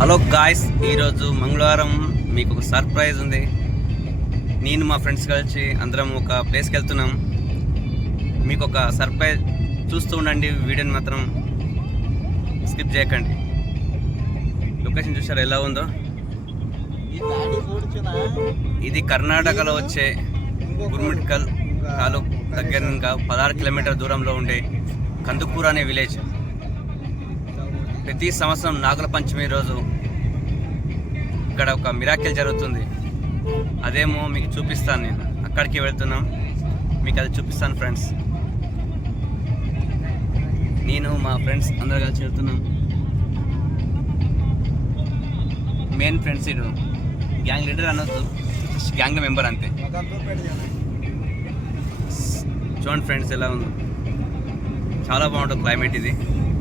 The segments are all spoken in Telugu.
హలో గాయ్స్, ఈరోజు మంగళవారం మీకు ఒక సర్ప్రైజ్ ఉంది. నేను మా ఫ్రెండ్స్ కలిసి అందరం ఒక ప్లేస్కి వెళ్తున్నాం. మీకు ఒక సర్ప్రైజ్, చూస్తూ ఉండండి. వీడియోని మాత్రం స్కిప్ చేయకండి. లొకేషన్ చూసారా ఎలా ఉందో? ఇది కర్ణాటకలో వచ్చే గుర్మిట్కల్ తాలూక్ దగ్గర ఇంకా 16 కిలోమీటర్ దూరంలో ఉండే కందుకూరు అనే విలేజ్. ప్రతి సంవత్సరం నాగుల పంచమి రోజు ఇక్కడ ఒక మిరాకిల్ జరుగుతుంది. అదేమో మీకు చూపిస్తాను. నేను అక్కడికి వెళ్తున్నాం, మీకు అది చూపిస్తాను ఫ్రెండ్స్. నేను మా ఫ్రెండ్స్ అందరు కలిసి వెళ్తున్నాం. మెయిన్ ఫ్రెండ్స్, ఇటు గ్యాంగ్ లీడర్ అనొద్దు, గ్యాంగ్ మెంబర్ అంతే. చూడండి ఫ్రెండ్స్ ఎలా ఉందో, చాలా బాగుంటుంది క్లైమేట్. ఇది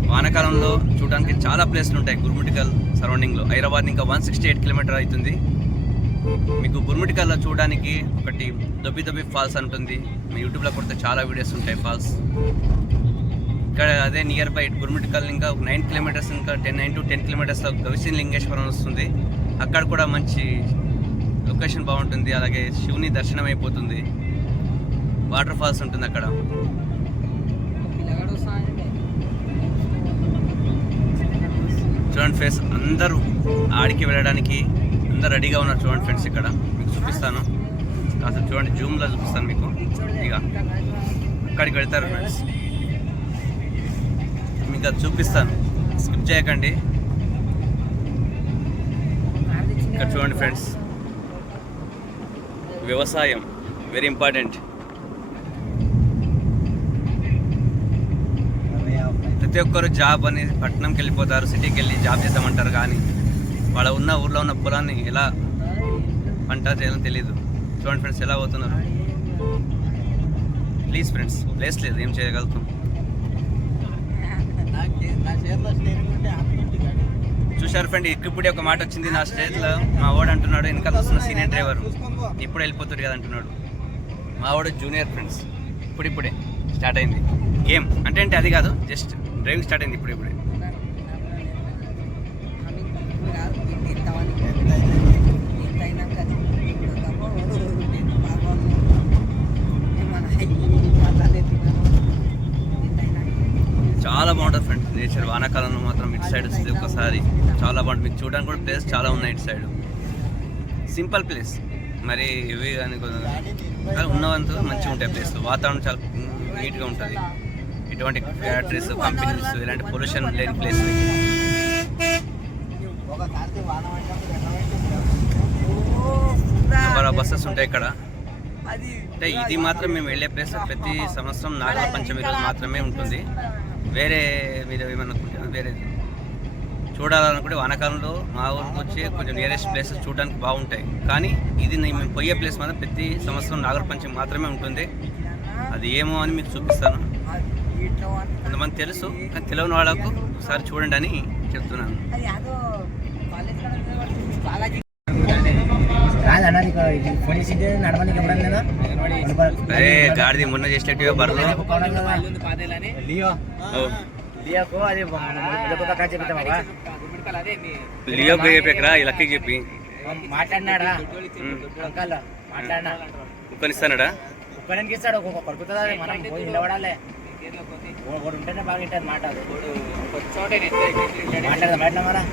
వానాకాలంలో చూడడానికి చాలా ప్లేస్లు ఉంటాయి గుర్మిటికల్ సరౌండింగ్లో. హైదరాబాద్ ఇంకా 168 కిలోమీటర్ అవుతుంది. మీకు గుర్మిటికల్లో చూడడానికి ఒకటి దొబ్బి ఫాల్స్ ఉంటుంది. మీ యూట్యూబ్లో కొడితే చాలా వీడియోస్ ఉంటాయి ఫాల్స్. ఇక్కడ అదే నియర్ బై గుర్మిటికల్ ఇంకా 9 కిలోమీటర్స్, ఇంకా 9 to 10 కిలోమీటర్స్లో గవిసిన్ లింగేశ్వరం వస్తుంది. అక్కడ కూడా మంచి లొకేషన్ బాగుంటుంది. అలాగే శివుని దర్శనం అయిపోతుంది. వాటర్ ఫాల్స్ ఉంటుంది అక్కడ. చూడండి ఫ్రెండ్స్, అందరూ ఆడికి వెళ్ళడానికి అందరు రెడీగా ఉన్నారు. చూడండి ఫ్రెండ్స్, ఇక్కడ మీకు చూపిస్తాను. అసలు చూడండి, జూమ్లో చూపిస్తాను మీకు. ఇక అక్కడికి వెళ్తారు ఫ్రెండ్స్, మీకు అది చూపిస్తాను, స్కిప్ చేయకండి. ఇక్కడ చూడండి ఫ్రెండ్స్, వ్యవసాయం వెరీ ఇంపార్టెంట్. ప్రతి ఒక్కరు జాబ్ అనేది పట్టణంకి వెళ్ళిపోతారు, సిటీకి వెళ్ళి జాబ్ చేద్దామంటారు. కానీ వాళ్ళ ఉన్న ఊర్లో ఉన్న పొలాన్ని ఎలా పంట చేయాలని తెలియదు. చూడండి ఫ్రెండ్స్ ఎలా పోతున్నారు. ప్లీజ్ ఫ్రెండ్స్, ప్లేస్ లేదు, ఏం చేయగలుగుతాం. చూశారు ఫ్రెండ్, ఇప్పుడే ఒక మాట వచ్చింది నా స్టేజ్లో. మా వాడు అంటున్నాడు, వెనకాల వస్తున్న సీనియర్ డ్రైవర్ ఇప్పుడు వెళ్ళిపోతుంది కదా అంటున్నాడు. మా వాడు జూనియర్ ఫ్రెండ్స్, ఇప్పుడిప్పుడే స్టార్ట్ అయింది గేమ్. అంటే అది కాదు, జస్ట్ డ్రైవింగ్ స్టార్ట్ అయింది ఇప్పుడిప్పుడే. చాలా బాగుంటుంది ఫ్రెండ్స్ నేచర్. వానాకాలంలో మాత్రం ఇటు సైడ్ వస్తుంది ఒకసారి, చాలా బాగుంటుంది. మీకు చూడడానికి కూడా ప్లేస్ చాలా ఉన్నాయి ఇటు సైడ్. సింపుల్ ప్లేస్, మరి ఇవి కానీ ఉన్నవంతా మంచిగా ఉంటాయి ప్లేస్. వాతావరణం చాలా నీట్గా ఉంటుంది. ఎటువంటి ఫ్యాక్టరీస్, కంపెనీస్, ఇలాంటి పొల్యూషన్ లేని ప్లేస్. బస్సెస్ ఉంటాయి ఇక్కడ. అంటే ఇది మాత్రం మేము వెళ్ళే ప్లేస్ ప్రతి సంవత్సరం నాగుల పంచమి రోజు మాత్రమే ఉంటుంది. వేరే మీరు ఏమనుకుంటే వేరే చూడాలనుకుంటే వానాకాలంలో మా ఊరికి వచ్చి కొంచెం నియరెస్ట్ ప్లేసెస్ చూడడానికి బాగుంటాయి. కానీ ఇది మేము పోయే ప్లేస్ మాత్రం ప్రతి సంవత్సరం నాగుల పంచమి మాత్రమే ఉంటుంది. అది ఏమో అని మీకు చూపిస్తాను. కొంతమంది తెలుసు, కానీ తెలియని వాళ్ళకు ఒకసారి చూడండి అని చెప్తున్నాను. అరే గాడిది మొన్న చేసినట్టుగా బర్రెలు లియోకి చెప్పాకరా, ఈ లక్కకి చెప్పి మాట్లాడినాడా, కుక్కనిస్తాడా? కుక్కనికి ఇస్తాడు, ఒక్కొక్క పడుకుతుంది. మనం పోయి నిలబడాలి. ఒకటి ఉంటేనే బాగా ఉంటుంది మాట. మాట్లాడదాం బయట మరా.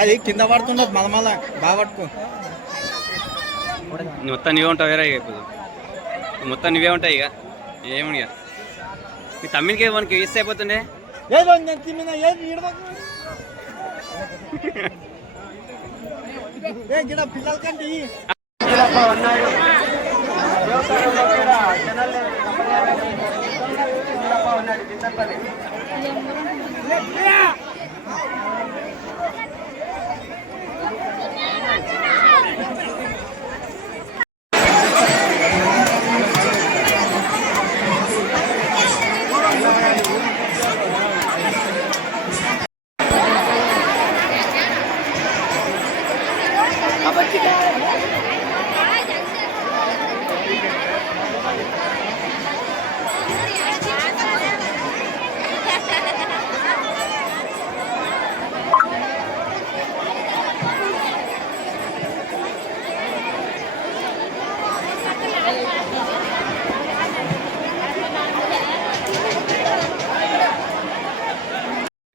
అది కింద పడుతుండదు, మళ్ళా బాగా పట్టుకో. మొత్తం నువ్వే ఉంటావు వేరే, మొత్తం నువ్వే ఉంటాయి. ఇక ఏమని ఇక మీ తమ్మినికి మనకి ఇస్తే అయిపోతుండే. పిల్లల కంటే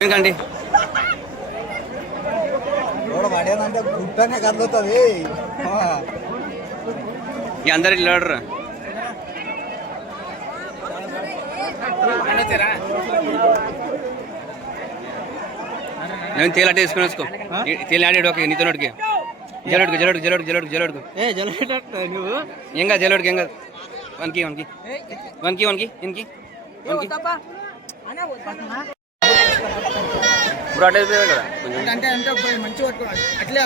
ఎందుకండి పడేదంటే గుట్టనే కదులుతుంది. ఇక అందరు ఇల్లు నేను తేలి అట్టే తీసుకుని వేసుకో. తేలి ఆడాడు ఒక నీతో నోటికి జలోడుకు జలోడుకు జలోడుకు జలోడుకు జలోడుకు నువ్వు ఏం కాదు జలోడుకు ఏం కాదు. వన్కి వన్కి వన్కి వన్కి ఇన్కి వన్కి ఇప్పుడు అటే కదా కొంచెం అంటే అంటే మంచిగా పట్టుకోవాలి అట్లే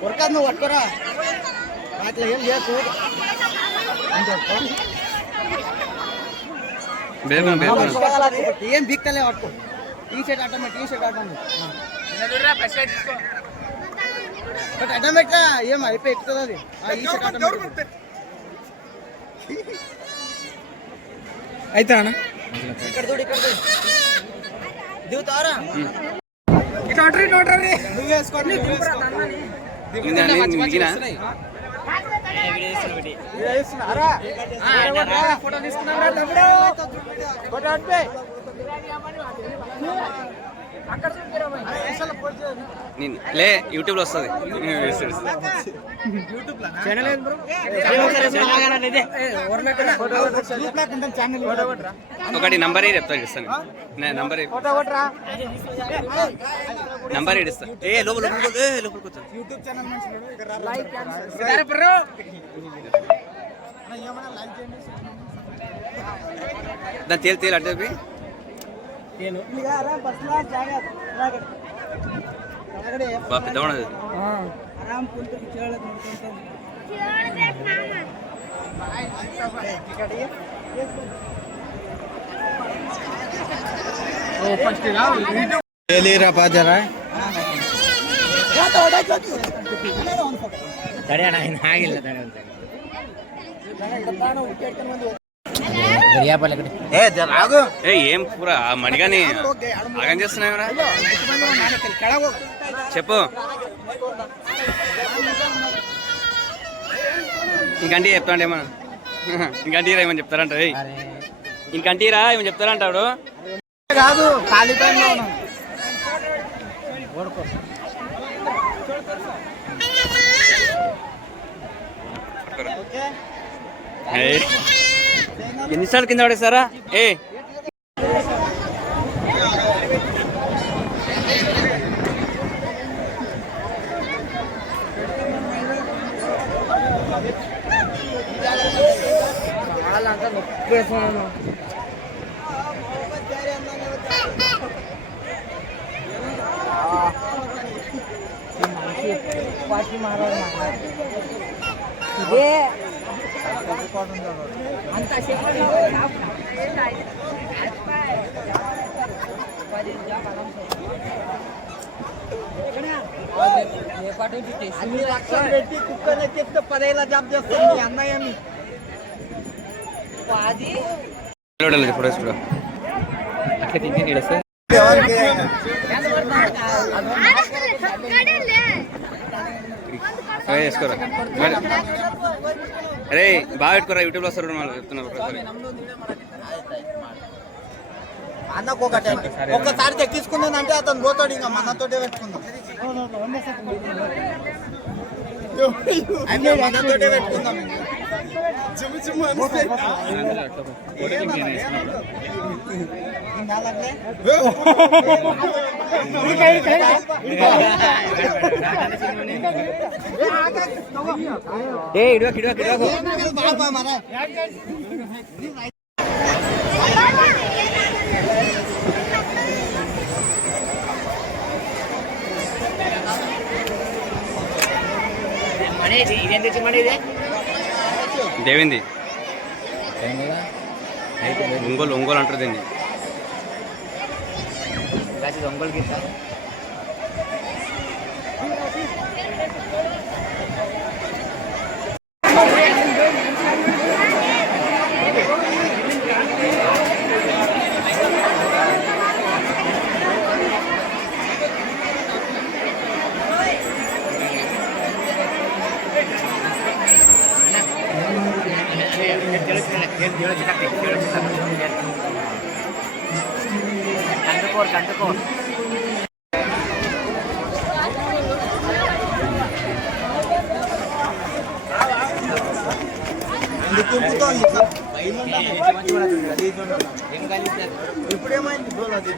కొరకాదు నువ్వు పట్టుకోరా అట్లా ఏం చేయకు. ఏం దిక్కలే పట్టుకో. టీ షర్ట్ అడ్డం టీ షర్ట్ అడ్డం అడ్డం పెట్టా ఏం అయిపోయి ఎక్కుతుంది అది. ఈ షర్ట్ అడ్డం అయితే అన్న ఇక్కడ చూడు ఇక్కడ చూడు దిగుతారా నువ్వు వేసుకోండి ఫోటో తీసుకున్నారా లే యూట్యూబ్ లో వస్తుంది. ఒకటి నంబర్ చెప్తా ఇస్తాను. నంబర్ నంబర్ ఇస్తా. ఏ లోపల యూట్యూబ్ ఛానల్ దాని తేలి తేలి అడ్డ చెప్పి బా పెద్ద ಜರಾ ಆಗಿಲ್ಲ ఏం పూరా మడిగాని ఆగం చేస్తున్నావురా చెప్పు. ఇంకంటే చెప్తాండి ఏమన్నా ఇంకంటీరా ఏమని చెప్తారంట. ఇంకంటీరా ఏమని చెప్తారంటాడు. కాదు ఖాళీ టైంలో ఎన్నిసార్లు కింద పడేస్తారా. ఏ అన్ని లక్షలు పెట్టి కుక్కర్ ఎక్కిస్తే 10,000 జాబ్ చేస్తుంది అన్నయ్యని. వేసుకోరా అరే బాగా పెట్టుకోరా. యూట్యూబ్ లో వస్తారు చెప్తున్నారు. అన్నకు ఒక్కసారి తెక్కించుకున్నానంటే అతను పోతాడు. ఇంకా మనతోటే పెట్టుకుందాం మనతోటే పెట్టుకుందాం. దేవింది ఒంగోలు ఒంగోలు అంటారు దీన్ని. गाची दंगल गीता కంటుకోర్ ఇప్పుడేమైంది బ్రో అది